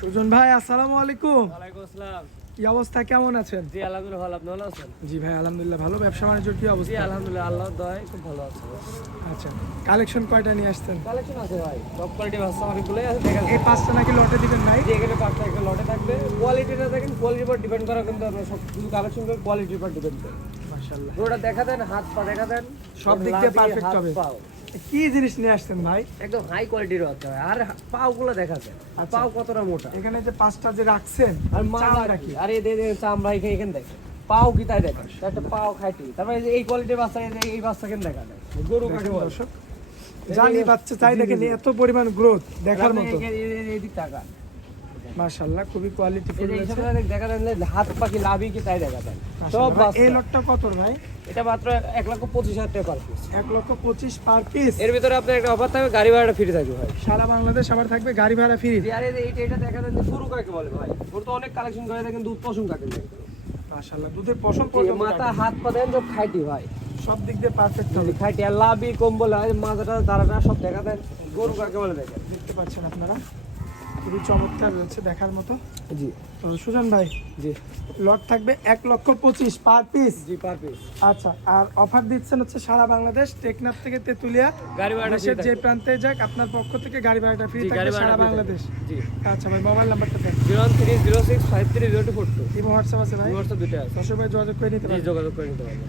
সুজন ভাই আসসালামু আলাইকুম। ওয়ালাইকুম আসসালাম। কি অবস্থা, কেমন আছেন? জি আলহামদুলিল্লাহ ভালো, আপনি ভালো আছেন? জি ভাই আলহামদুলিল্লাহ ভালো। ব্যবসা বাণিজ্যের কি জি অবস্থা? আলহামদুলিল্লাহ আল্লাহর দয়ায় খুব ভালো আছে। আচ্ছা, কালেকশন কয়টা নিয়ে আসছেন? কালেকশন আছে ভাই, টপ কোয়ালিটি ভাষা অনেকগুলোই আছে, দেখা এই পাঁচটা নাকি লটে দিবেন ভাই? যে এখানে পাঁচটা একটা লটে থাকবে। কোয়ালিটিটা দেখেন, কোয়ালিটির উপর ডিপেন্ড করা, কিন্তু আপনার সব কিছু কালেকশন করে কোয়ালিটির উপর ডিপেন্ড করে। মাশাআল্লাহ, পুরোটা দেখা দেন, হাত পা দেখা দেন, সব দিক দিয়ে পারফেক্ট হাত হবে। পাও কি জিনিস নিয়ে আসছেন ভাই? একদম হাই কোয়ালিটির হচ্ছে ভাই। আর পাও গুলো দেখা যায়, আর পাও কতটা মোটা, এখানে যে পাঁচটা যে রাখছেন আর মাজা চামড়া কি, কি? আর এই চামড়া এখানে দেখেন, পাও কি তাই দেখেন, একটা পাও খাইটি। তারপরে এই কোয়ালিটির বাচ্চা, এই বাচ্চা কেন দেখা যায়, গরু কাকে দেখেন বলে। দর্শক, জানি বাচ্চা চাই, দেখেন এত পরিমাণ গ্রোথ দেখার মতো। এই দিক টাকা মাশাআল্লাহ, খুবই কোয়ালিটিফুল এই আছে। হিসাবে দেখা যায় হাত পাখি লাভই কি তাই দেখা যায় সব বাচ্চা। এই লটটা কত ভাই? এটা মাত্র 1,25,000 টাকা পার পিস। 1,25,000 per piece. এর ভিতরে আপনার একটা অফার থাকবে, গাড়ি ভাড়াটা ফ্রি থাকবে ভাই। সারা বাংলাদেশ আবার থাকবে গাড়ি ভাড়া ফ্রি। আর এটা দেখা যায় যে গরু কাকে বলে ভাই, গরু তো অনেক কালেকশন করে দেখেন, দুধ পশম কাকে বলে। মাশাআল্লাহ, দুধের পশম এই পর্যন্ত মাথা হাত পা দেন সব খাইটি ভাই, সব দিক দিয়ে পারফেক্ট হবে। খাইটি আর লাভই কম্বল, মাথাটা দাঁড়াটা সব দেখা দেন, গরু কাকে বলে দেখেন। দেখতে পাচ্ছেন আপনারা, খুবই চমৎকার রয়েছে দেখার মতো। জি তো সুজন ভাই, জি লট থাকবে 1,25,000 পার পিস। জি পার পিস। আচ্ছা, আর অফার দিচ্ছেন হচ্ছে সারা বাংলাদেশ, টেকনাফ থেকে তেতুলিয়া, গাড়ি ভাড়াটা দেশের যে প্রান্তে যাক আপনার পক্ষ থেকে গাড়ি ভাড়াটা ফ্রি থাকবে সারা বাংলাদেশ। জি আচ্ছা ভাই, মোবাইল নাম্বারটা দেন। 01306530242। ইমো হোয়াটসঅ্যাপ আছে ভাই? দুটো আছে, দর্শক ভাই যোগাযোগ করে নিতে জি পারেন। যোগাযোগ করে নিতে পারবেন।